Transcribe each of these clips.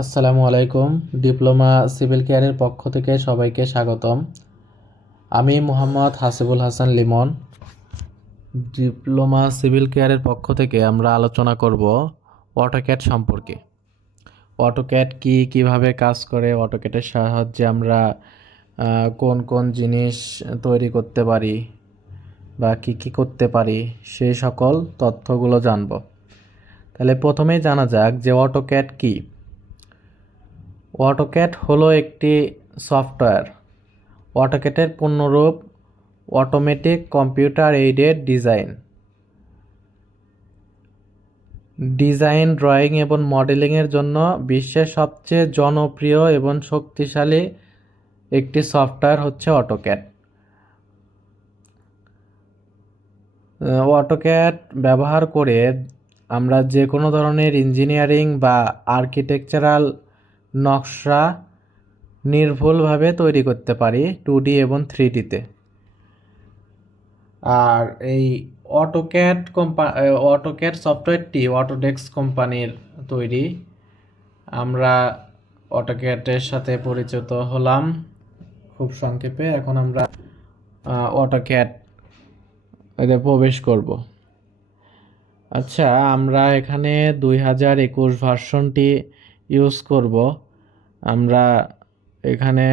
আসসালামু আলাইকুম। Diploma civil কেয়ারের পক্ষ থেকে সবাইকে স্বাগতম। আমি মোহাম্মদ হাসিবুল হাসান লিমন। ডিপ্লোমা সিভিল কেয়ারের পক্ষ থেকে আমরা আলোচনা করব অটোক্যাড সম্পর্কে। অটোক্যাড কি, কিভাবে কাজ করে, অটোক্যাডের সাহায্যে আমরা কোন কোন জিনিস তৈরি করতে পারি বা কি কি করতে পারি সেই সকল তথ্যগুলো জানব। তাহলে প্রথমেই জানা যাক যে অটোক্যাড কি। অটোক্যাড হলো একটি সফটওয়্যার। অটোক্যাডের পূর্ণরূপ automatic computer aided design, drawing এবং মডেলিংয়ের জন্য বিশ্বের সবচেয়ে জনপ্রিয় এবং শক্তিশালী একটি সফটওয়্যার হচ্ছে অটোক্যাড। অটোক্যাড ব্যবহার করে আমরা যে কোনো ধরনের ইঞ্জিনিয়ারিং বা আর্কিটেকচারাল নকশা নির্ভুলভাবে তৈরি করতে পারি 2D এবং 3Dতে। আর এই অটোক্যাড সফটওয়্যারটি অটোডেস্ক কোম্পানির তৈরি। আমরা অটোক্যাডের সাথে পরিচিত হলাম খুব সংক্ষেপে। এখন আমরা অটোক্যাড প্রবেশ করব। আচ্ছা, আমরা এখানে 2021 ভার্সনটি ইউজ করব। আমরা এখানে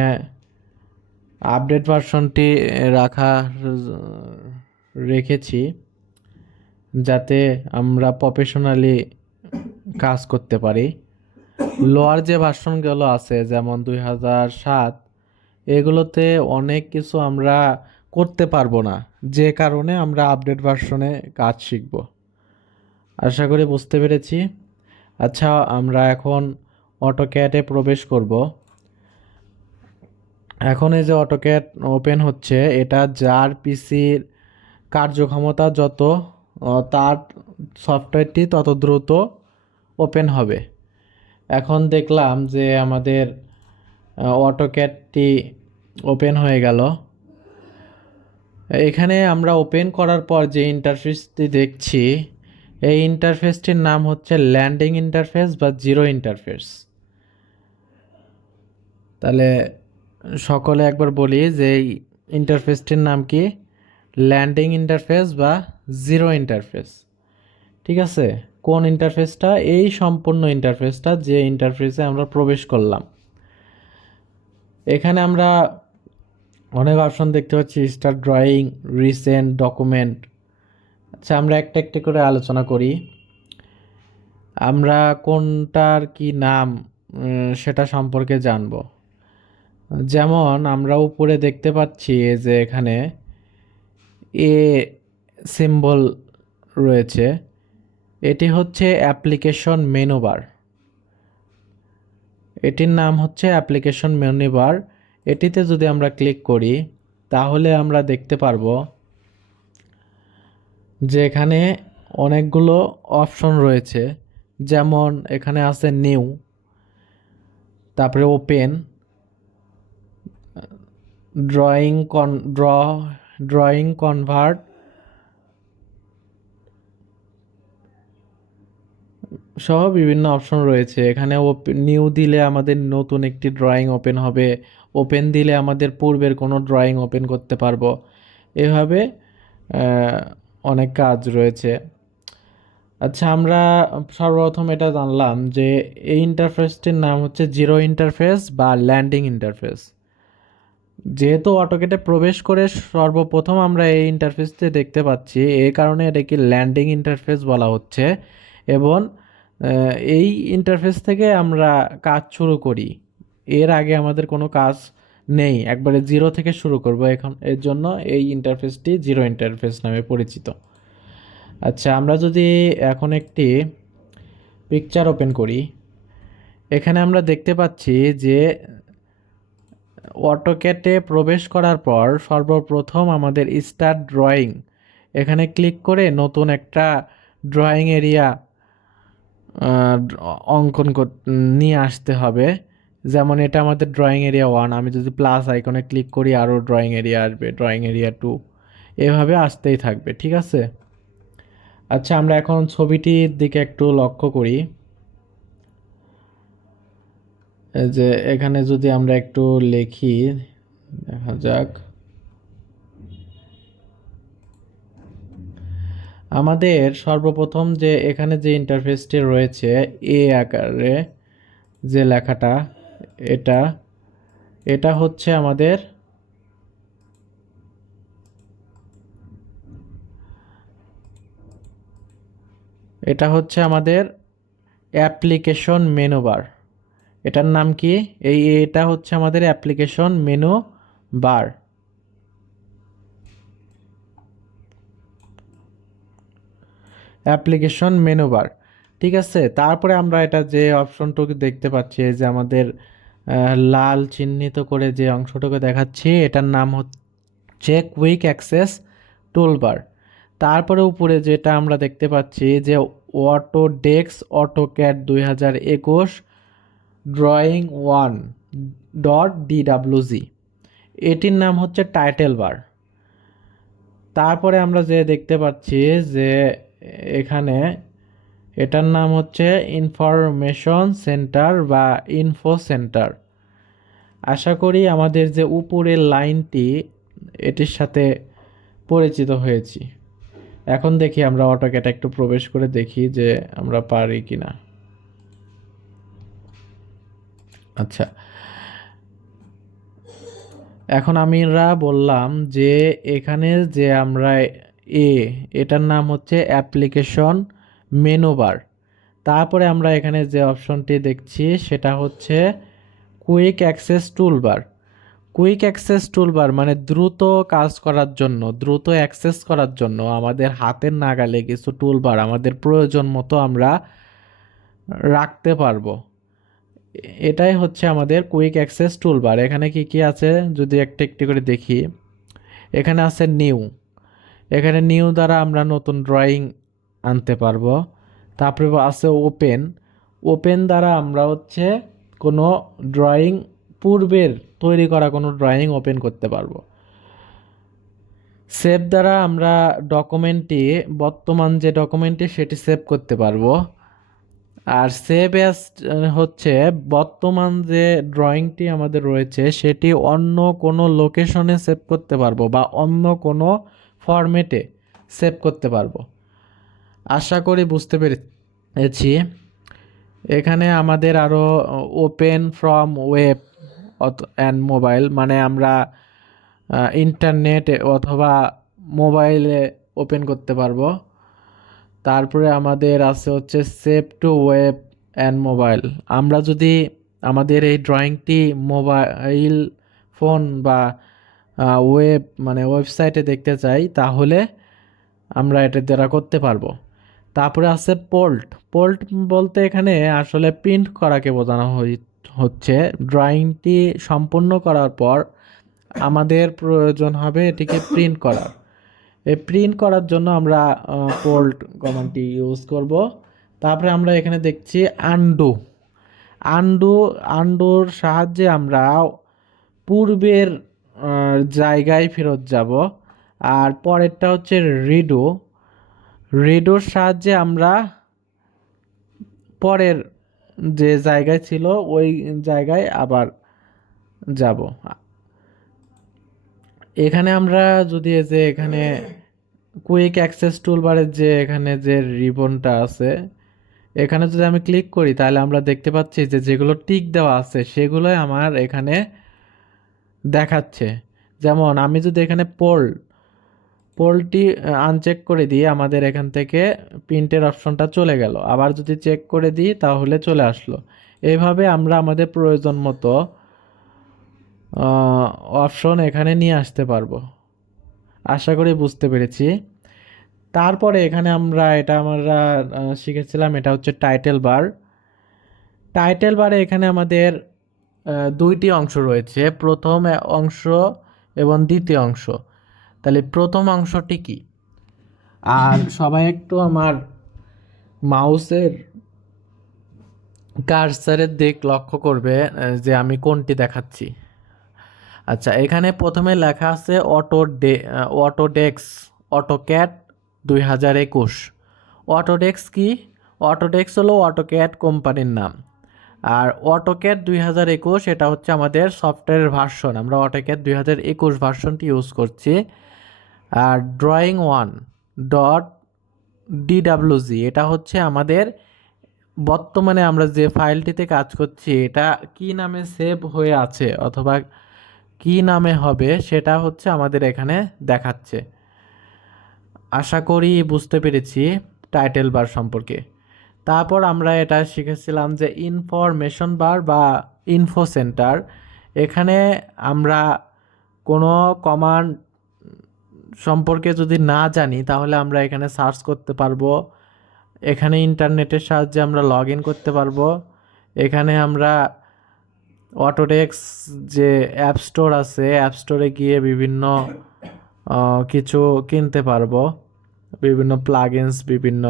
আপডেট ভার্সনটি রেখেছি যাতে আমরা প্রফেশনালি কাজ করতে পারি। লোয়ার যে ভার্সনগুলো আছে যেমন 2007, এগুলোতে অনেক কিছু আমরা করতে পারবো না, যে কারণে আমরা আপডেট ভার্সনে কাজ শিখব। আশা করি বুঝতে পেরেছি। আচ্ছা, আমরা এখন অটোক্যাডে প্রবেশ করব। এখন এই যে অটোক্যাড ওপেন হচ্ছে, এটা যার পিসির কার্যক্ষমতা যত, তার সফটওয়্যারটি তত দ্রুত ওপেন হবে। এখন দেখলাম যে আমাদের অটোক্যাডটি ওপেন হয়ে গেল। এখানে আমরা ওপেন করার পর যে ইন্টারফেসটি দেখছি, এই ইন্টারফেসটির নাম হচ্ছে ল্যান্ডিং ইন্টারফেস বা জিরো ইন্টারফেস। তাহলে সকলে একবার বলি যে এই ইন্টারফেসটির নাম কি? ল্যান্ডিং ইন্টারফেস বা জিরো ইন্টারফেস। ঠিক আছে, কোন ইন্টারফেসটা? এই সম্পূর্ণ ইন্টারফেসটা, যে ইন্টারফেসে আমরা প্রবেশ করলাম। এখানে আমরা অনেক অপশন দেখতে পাচ্ছি, স্টার্ট ড্রয়িং, রিসেন্ট, ডকুমেন্ট। আচ্ছা, আমরা একটা একটা করে আলোচনা করি। আমরা কোনটার কি নাম সেটা সম্পর্কে জানব। যেমন আমরা উপরে দেখতে পাচ্ছি যে এখানে এ সিম্বল রয়েছে, এটি হচ্ছে অ্যাপ্লিকেশন মেনু বার। এটির নাম হচ্ছে অ্যাপ্লিকেশন মেনু বার। এটিতে যদি আমরা ক্লিক করি তাহলে আমরা দেখতে পারবো যে এখানে অনেকগুলো অপশন রয়েছে। যেমন এখানে আছে নিউ, তারপরে ওপেন, ড্রয়িং কনভার্ট, সহ বিভিন্ন অপশন রয়েছে। এখানে নিউ দিলে আমাদের নতুন একটি ড্রয়িং ওপেন হবে, ওপেন দিলে আমাদের পূর্বের কোনো ড্রয়িং ওপেন করতে পারবো। এভাবে অনেক কাজ রয়েছে। আচ্ছা, আমরা সর্বপ্রথম এটা জানলাম যে এই ইন্টারফেসটির নাম হচ্ছে জিরো ইন্টারফেস বা ল্যান্ডিং ইন্টারফেস। যেহেতু অটোক্যাডে প্রবেশ করে সর্বপ্রথম আমরা এই ইন্টারফেসটি দেখতে পাচ্ছি, এই কারণে এটাকে ল্যান্ডিং ইন্টারফেস বলা হচ্ছে। এবং এই ইন্টারফেস থেকে আমরা কাজ শুরু করি, এর আগে আমাদের কোনো কাজ নেই, একবারে জিরো থেকে শুরু করব। এখন এর জন্য এই ইন্টারফেসটি জিরো ইন্টারফেস নামে পরিচিত। আচ্ছা, আমরা যদি এখন একটি পিকচার ওপেন করি, এখানে আমরা দেখতে পাচ্ছি যে অটোক্যাডে প্রবেশ করার পর সর্বপ্রথম আমাদের স্টার্ট ড্রয়িং, এখানে ক্লিক করে নতুন একটা ড্রয়িং এরিয়া অঙ্কন নিয়ে আসতে হবে। যেমন এটা আমাদের ড্রয়িং এরিয়া 1, আমি যদি প্লাস আইকনে ক্লিক করি আরও ড্রয়িং এরিয়া আসবে, ড্রয়িং এরিয়া 2, এভাবে আসতেই থাকবে। ঠিক আছে। আচ্ছা, আমরা এখন ছবিটির দিকে একটু লক্ষ্য করি। এই যে এখানে যদি আমরা একটু লিখি, দেখা যাক। আমাদের সর্বপ্রথম যে এখানে যে ইন্টারফেসটি রয়েছে এ আকারে যে লেখাটা, এটা এটা হচ্ছে আমাদের অ্যাপ্লিকেশন মেনু বার। এটার নাম কি? এটা হচ্ছে আমাদের application menu bar. Application menu bar, ঠিক আছে। তারপরে আমরা এটা যে অপশনটুকু দেখতে পাচ্ছি, এই যে আমাদের লাল চিহ্নিত করে যে অংশটুকু দেখাচ্ছি, এটার নাম হচ্ছে কুইক অ্যাক্সেস টুলবার। তারপরে উপরে যেটা আমরা দেখতে পাচ্ছি যে অটোডেস্ক অটোক্যাড 2021 ড্রয়িং 1.dwg, এটির নাম হচ্ছে টাইটেল বার। তারপরে আমরা যে দেখতে পাচ্ছি যে এখানে এটার নাম হচ্ছে ইনফরমেশন সেন্টার বা ইনফো সেন্টার। আশা করি আমাদের যে উপরের লাইনটি এটির সাথে পরিচিত হয়েছি। এখন দেখি আমরা অটোক্যাড একটু প্রবেশ করে দেখি যে আমরা পারি কিনা। আচ্ছা, এখন আমরা বললাম যে এখানে যে আমরা এটার নাম হচ্ছে অ্যাপ্লিকেশন মেনু বার। তারপরে আমরা এখানে যে অপশনটি দেখছি সেটা হচ্ছে quick access toolbar. Quick access toolbar মানে দ্রুত কাজ করার জন্য, দ্রুত অ্যাক্সেস করার জন্য আমাদের হাতের নাগালে কিছু টুলবার আমাদের প্রয়োজন মতো আমরা রাখতে পারবো। এটাই হচ্ছে আমাদের কুইক অ্যাক্সেস টুলবার। এখানে কি কি আছে যদি একটা একটি করে দেখি। এখানে আছে নিউ, এখানে নিউ দ্বারা আমরা নতুন ড্রয়িং আনতে পারবো। তারপরে আছে ওপেন, ওপেন দ্বারা আমরা হচ্ছে কোনো ড্রয়িং, পূর্বের তৈরি করা কোনো ড্রয়িং ওপেন করতে পারবো। সেভ দ্বারা আমরা ডকুমেন্টটি, বর্তমান যে ডকুমেন্টটি সেটি সেভ করতে পারবো। আর সেভ অ্যাজ হচ্ছে বর্তমান যে ড্রয়িংটি আমাদের রয়েছে সেটি অন্য কোনো লোকেশনে সেভ করতে পারবো বা অন্য কোনো ফরম্যাটে সেভ করতে পারবো। আশা করি বুঝতে পেরেছি। এখানে আমাদের আরও open from web and mobile, মানে আমরা ইন্টারনেট অথবা মোবাইলে ওপেন করতে পারবো। তারপরে আমাদের আছে হচ্ছে save two web and mobile. আমরা যদি আমাদের এই ড্রয়িংটি মোবাইল ফোন বা ওয়েব মানে ওয়েবসাইটে দেখতে চাই তাহলে আমরা এটার দ্বারা করতে পারবো। তারপরে আছে পোল্ট। পোল্ট বলতে এখানে আসলে প্রিন্ট করাকে বোঝানো হচ্ছে। ড্রয়িংটি সম্পূর্ণ করার পর আমাদের প্রয়োজন হবে এটিকে প্রিন্ট করার। এই প্রিন্ট করার জন্য আমরা পোল্ট কমান্ডটি ইউজ করব। তারপরে আমরা এখানে দেখছি আনডু। আনডুর সাহায্যে আমরা পূর্বের জায়গায় ফেরত যাব। আর পরেরটা হচ্ছে রিডো। রিডোর সাহায্যে আমরা পরের যে জায়গায় ছিল ওই জায়গায় আবার যাব। এখানে আমরা যদি যে এখানে কুইক অ্যাক্সেস টুলবারের যে এখানে যে রিবনটা আছে, এখানে যদি আমি ক্লিক করি তাহলে আমরা দেখতে পাচ্ছি যে যেগুলো টিক দেওয়া আছে সেগুলোই আমার এখানে দেখাচ্ছে। যেমন আমি যদি এখানে পোলটি আনচেক করে দিই, আমাদের এখান থেকে প্রিন্টের অপশনটা চলে গেল। আবার যদি চেক করে দিই তাহলে চলে আসলো। এইভাবে আমরা আমাদের প্রয়োজন মতো অপশন এখানে নিয়ে আসতে পারবো। আশা করি বুঝতে পেরেছি। তারপরে এখানে আমরা শিখেছিলাম, এটা হচ্ছে টাইটেল বার। টাইটেল বারে এখানে আমাদের দুইটি অংশ রয়েছে, প্রথম অংশ এবং দ্বিতীয় অংশ। তাহলে প্রথম অংশটি কি? আর সবাই একটু আমার মাউসের কার্সারের দিক লক্ষ্য করবে যে আমি কোনটি দেখাচ্ছি। আচ্ছা, এখানে প্রথমে লেখা আছে অটোডেস্ক অটোক্যাড 2021। অটোডেস্ক কি? অটোডেস্ক হলো অটোক্যাড কোম্পানির নাম। আর অটোক্যাড 2021 এটা হচ্ছে আমাদের সফটওয়্যারের ভার্সন, আমরা অটোক্যাড 2021 ভার্সনটি ইউজ করছি। আর ড্রয়িং 1.dwg এটা হচ্ছে আমাদের বর্তমানে আমরা যে ফাইলটিতে কাজ করছি এটা কি নামে সেভ হয়ে আছে অথবা কি নামে হবে সেটা হচ্ছে আমাদের এখানে দেখাচ্ছে। আশা করি বুঝতে পেরেছি টাইটেল বার সম্পর্কে। তারপর আমরা এটা শিখেছিলাম যে ইনফরমেশন বার বা ইনফো সেন্টার। এখানে আমরা কোনো কমান্ড সম্পর্কে যদি না জানি তাহলে আমরা এখানে সার্চ করতে পারবো। এখানে ইন্টারনেটের সাহায্যে আমরা লগ ইন করতে পারবো। এখানে আমরা অটোডেস্ক যে অ্যাপ স্টোর আছে অ্যাপ স্টোরে গিয়ে বিভিন্ন কিছু কিনতে পারবো, বিভিন্ন প্লাগইনস, বিভিন্ন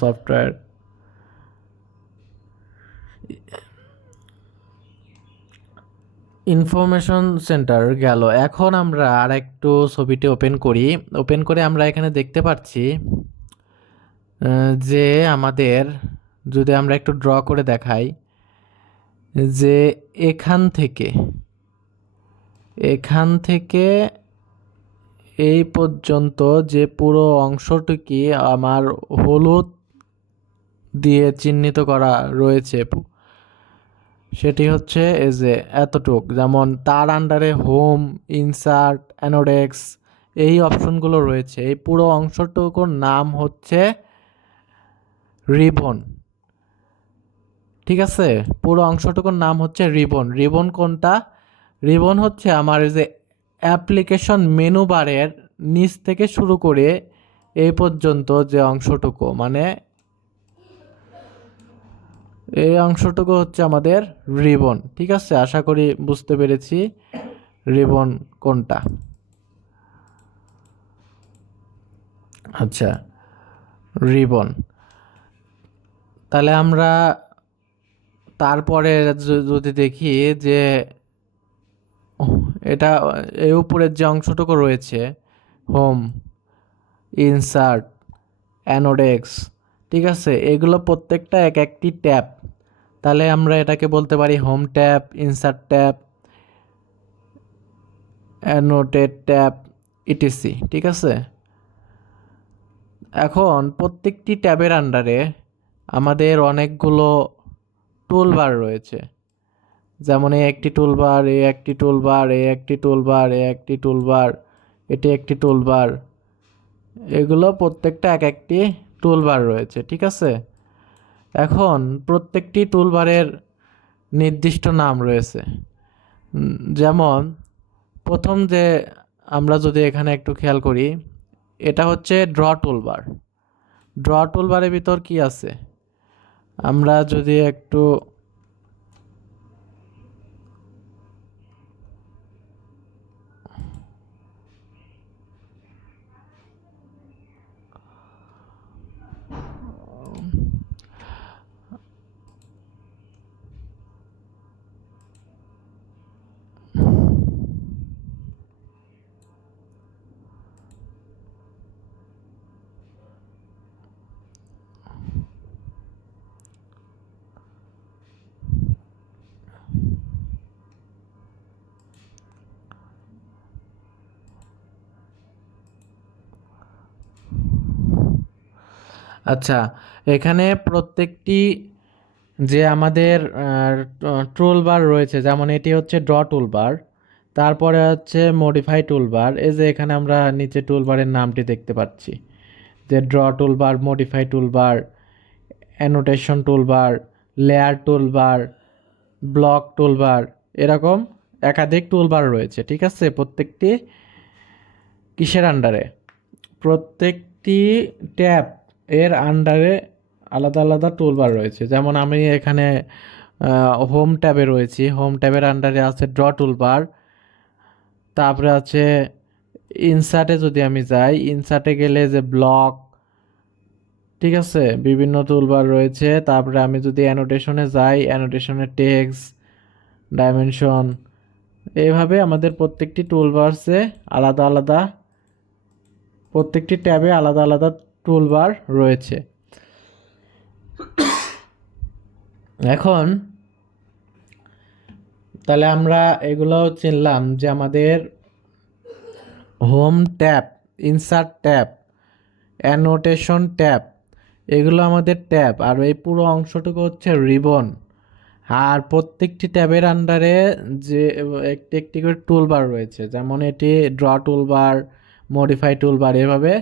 সফটওয়্যার। ইনফরমেশন সেন্টার গেল। এখন আমরা আর একটু ছবিটি ওপেন করি। ওপেন করে আমরা এখানে দেখতে পাচ্ছি যে আমাদের, যদি আমরা একটু ড্র করে দেখাই, যে এখান থেকে এই পর্যন্ত যে পুরো অংশটুকি আমার হলুদ দিয়ে চিহ্নিত করা রয়েছে, সেটি হচ্ছে এই যে এতটুক। যেমন তার আন্ডারে হোম, ইনসার্ট, অ্যানোডেক্স এই অপশনগুলো রয়েছে। এই পুরো অংশটুকুর নাম হচ্ছে রিবন। ঠিক আছে, পুরো অংশটুকুর নাম হচ্ছে রিবন। রিবন কোনটা? রিবন হচ্ছে আমার এই যে অ্যাপ্লিকেশন মেনু বারের নিচ থেকে শুরু করে এই পর্যন্ত যে অংশটুকু, মানে এই অংশটুকু হচ্ছে আমাদের রিবন। ঠিক আছে, আশা করি বুঝতে পেরেছি রিবন কোনটা। আচ্ছা, রিবন। তাহলে আমরা তারপরে যদি দেখি যে এটা এই উপরের যে অংশটুকু রয়েছে, হোম, ইনসার্ট, অ্যানোডেক্স, ঠিক আছে, এগুলো প্রত্যেকটা এক একটি ট্যাব। তাহলে আমরা এটাকে বলতে পারি home tab, insert tab, annotate tab, ETC. ঠিক আছে, এখন প্রত্যেকটি ট্যাবের আন্ডারে আমাদের অনেকগুলো টুলবার রয়েছে। যেমন এই একটি টুলবার, এই একটি টুলবার, এই একটি টুলবার, এই একটি টুলবার, এটি একটি টুলবার। এগুলো প্রত্যেকটা এক একটি টুলবার রয়েছে। ঠিক আছে, এখন প্রত্যেকটি টুলবারের নির্দিষ্ট নাম রয়েছে। যেমন প্রথম যে আমরা যদি এখানে একটু খেয়াল করি, এটা হচ্ছে ড্র টুলবার। ড্র টুলবারের ভিতর কি আছে আমরা যদি একটু আচ্ছা, এখানে প্রত্যেকটি যে আমাদের টুলবার রয়েছে, যেমন এটি হচ্ছে ড্র টুলবার, তারপরে হচ্ছে মডিফাই টুলবার। এই যে এখানে আমরা নিচে টুলবারের নামটি দেখতে পাচ্ছি, যে draw toolbar, modify toolbar, annotation toolbar, layer toolbar, block toolbar, এরকম একাধিক টুলবার রয়েছে। ঠিক আছে, প্রত্যেকটি কিসের আন্ডারে? প্রত্যেকটি ট্যাব এর আন্ডারে আলাদা আলাদা টুলবার রয়েছে। যেমন আমি এখানে হোম ট্যাবে রয়েছি, হোম ট্যাবের আন্ডারে আছে ড্র টুলবার। তারপরে আছে ইনসার্টে, যদি আমি যাই, ইনসার্টে গেলে যে ব্লক, ঠিক আছে, বিভিন্ন টুলবার রয়েছে। তারপরে আমি যদি অ্যানোটেশনে যাই, অ্যানোটেশনের টেক্সট, ডাইমেনশন, এইভাবে আমাদের প্রত্যেকটি টুলবারসে আলাদা আলাদা, প্রত্যেকটি ট্যাবে আলাদা আলাদা টুলবার রয়েছে। এখন তাহলে আমরা এগুলো চিনলাম যে আমাদের home tab, insert tab, annotation tab, এগুলো আমাদের ট্যাব। আর এই পুরো অংশটুকু হচ্ছে রিবন। আর প্রত্যেকটি ট্যাবের আন্ডারে যে একটি একটি করে টুলবার রয়েছে, যেমন এটি ড্র টুলবার, মডিফাই টুলবার, এভাবে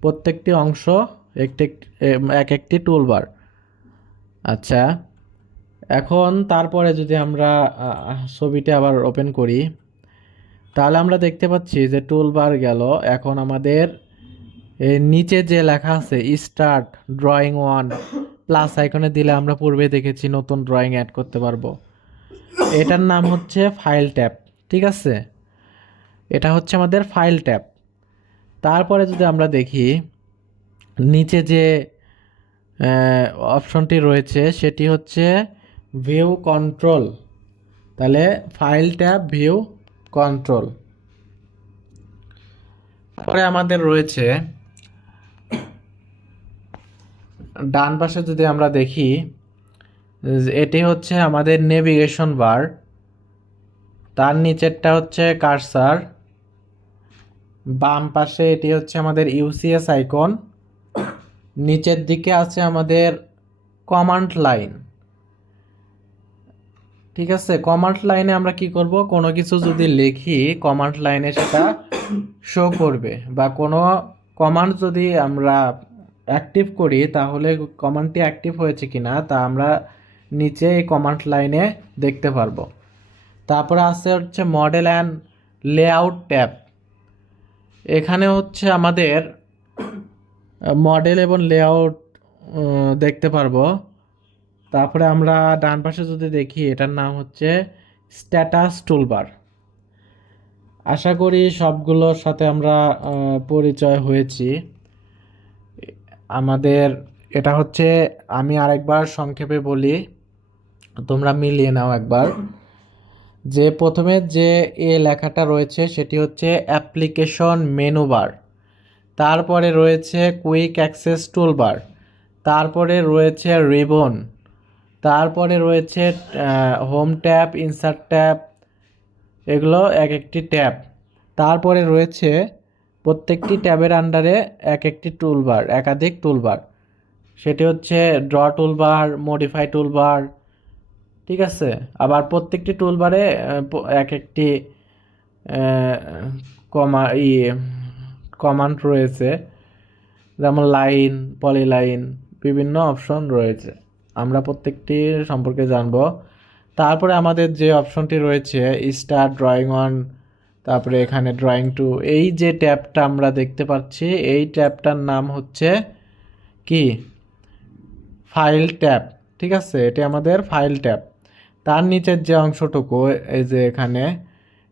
প্রত্যেকটি অংশ এক একটি টুলবার। আচ্ছা, এখন তারপরে যদি আমরা ছবিটা আবার ওপেন করি, তাহলে আমরা দেখতে পাচ্ছি যে টুলবার গেল। এখন আমাদের নিচে যে লেখা আছে স্টার্ট ড্রয়িং ওয়ান, প্লাস আইকনে দিলে আমরা পূর্বে দেখেছি নতুন ড্রয়িং অ্যাড করতে পারবো। এটার নাম হচ্ছে ফাইল ট্যাব। ঠিক আছে, এটা হচ্ছে আমাদের ফাইল ট্যাব। তারপরে যদি আমরা দেখি নিচে যে অপশনটি রয়েছে সেটি হচ্ছে ভিউ কন্ট্রোল। তাহলে ফাইল ট্যাব, ভিউ কন্ট্রোল। তারপরে আমাদের রয়েছে ডান পাশে যদি আমরা দেখি, এটি হচ্ছে আমাদের নেভিগেশন বার, তার নিচেরটা হচ্ছে কার্সার, বাম পাশে এটি হচ্ছে আমাদের ইউসিএস আইকন, নিচের দিকে আছে আমাদের কমান্ড লাইন। ঠিক আছে, কমান্ড লাইনে আমরা কি করব, কোনো কিছু যদি লিখি কমান্ড লাইনে সেটা শো করবে, বা কোনো কমান্ড যদি আমরা অ্যাক্টিভ করি তাহলে কমান্ডটি অ্যাক্টিভ হয়েছে কিনা তা আমরা নিচে এই কমান্ড লাইনে দেখতে পারবো। তারপরে আছে হচ্ছে মডেল অ্যান্ড লেআউট ট্যাব। এখানে হচ্ছে আমাদের মডেল এবং লেআউট দেখতে পারবো। তারপরে আমরা ডান পাশে যদি দেখি এটার নাম হচ্ছে স্ট্যাটাস টুলবার। আশা করি সবগুলোর সাথে আমরা পরিচয় হয়েছি। আমাদের এটা হচ্ছে, আমি আরেকবার সংক্ষেপে বলি, তোমরা মিলিয়ে নাও একবার। যে প্রথমে যে লেখাটা রয়েছে সেটি হচ্ছে অ্যাপ্লিকেশন মেনু বার, তারপরে রয়েছে কুইক অ্যাক্সেস টুলবার, তারপরে রয়েছে রিবন, তারপরে রয়েছে হোম ট্যাব, ইনসার্ট ট্যাব, এগুলো এক একটি ট্যাব। তারপরে রয়েছে প্রত্যেকটি ট্যাবের আন্ডারে এক একটি টুলবার, একাধিক টুলবার, সেটি হচ্ছে ড্র টুলবার, মডিফাই টুলবার। ঠিক আছে, আবার প্রত্যেকটি টুলবারে এক একটি কমা কমান্ড রয়েছে, যেমন লাইন, পলিলাইন, বিভিন্ন অপশন রয়েছে। আমরা প্রত্যেকটি সম্পর্কে জানব। তারপরে আমাদের যে অপশনটি রয়েছে স্টার্ট ড্রয়িং ওয়ান, তারপরে এখানে ড্রয়িং টু, এই যে ট্যাবটা আমরা দেখতে পাচ্ছি এই ট্যাবটার নাম হচ্ছে কি, ফাইল ট্যাব। ঠিক আছে, এটি আমাদের ফাইল ট্যাব। তার নিচের যে অংশটুকু, এই যে এখানে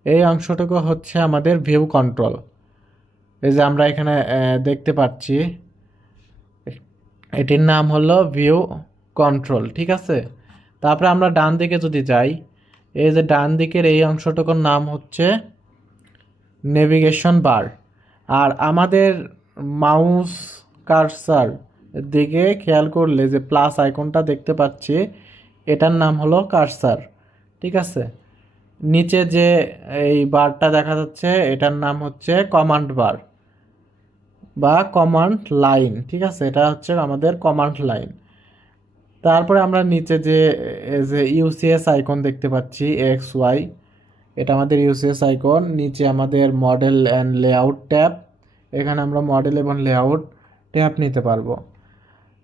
এই অংশটুকু হচ্ছে আমাদের ভিউ কন্ট্রোল। এই যে আমরা এখানে দেখতে পাচ্ছি এটির নাম হলো ভিউ কন্ট্রোল। ঠিক আছে, তারপরে আমরা ডান দিকে যদি যাই, এই যে ডান দিকের এই অংশটুকুর নাম হচ্ছে নেভিগেশন বার। আর আমাদের মাউস কার্সার দিকে খেয়াল করলে যে প্লাস আইকনটা দেখতে পাচ্ছি, এটার নাম হলো কার্সার। ঠিক আছে, নিচে যে এই বারটা দেখা যাচ্ছে এটার নাম হচ্ছে কমান্ড বার বা কমান্ড লাইন। ঠিক আছে, এটা হচ্ছে আমাদের কমান্ড লাইন। তারপরে আমরা নিচে যে ইউসিএস আইকন দেখতে পাচ্ছি এক্স ওয়াই, এটা আমাদের ইউসিএস আইকন। নিচে আমাদের মডেল অ্যান্ড লেআউট ট্যাব, এখানে আমরা মডেল এবং লেআউট ট্যাব নিতে পারবো।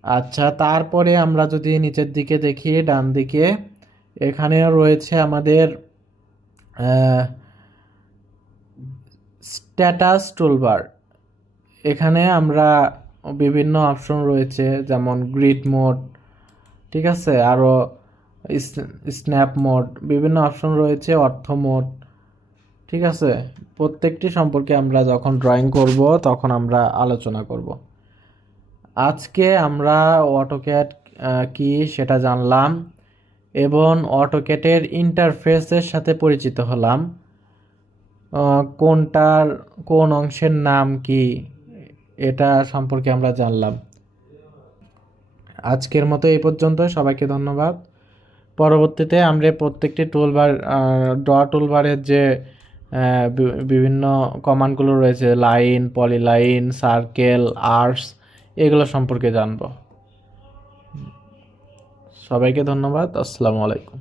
আচ্ছা, তারপরে আমরা যদি নিচের দিকে দেখি ডান দিকে, এখানেও রয়েছে আমাদের স্ট্যাটাস টুলবার। এখানে আমরা বিভিন্ন অপশন রয়েছে, যেমন গ্রিড মোড, ঠিক আছে, আরও স্ন্যাপ মোড, বিভিন্ন অপশন রয়েছে, অর্থ মোড। ঠিক আছে, প্রত্যেকটি সম্পর্কে আমরা যখন ড্রয়িং করব তখন আমরা আলোচনা করব। আজকে আমরা অটোক্যাড কি সেটা জানলাম এবং অটোক্যাডের ইন্টারফেসের সাথে পরিচিত হলাম। কোনটার কোন অংশের নাম কি এটা সম্পর্কে আমরা জানলাম। আজকের মতো এই পর্যন্ত, সবাইকে ধন্যবাদ। পরবর্তীতে আমরা প্রত্যেকটি টুলবার ড্র টুলবারের যে বিভিন্ন কমান্ডগুলো রয়েছে, লাইন, পলিলাইন, সার্কেল, আর্কস, এগুলো সম্পর্কে জানব। সবাইকে ধন্যবাদ। আসসালামু আলাইকুম।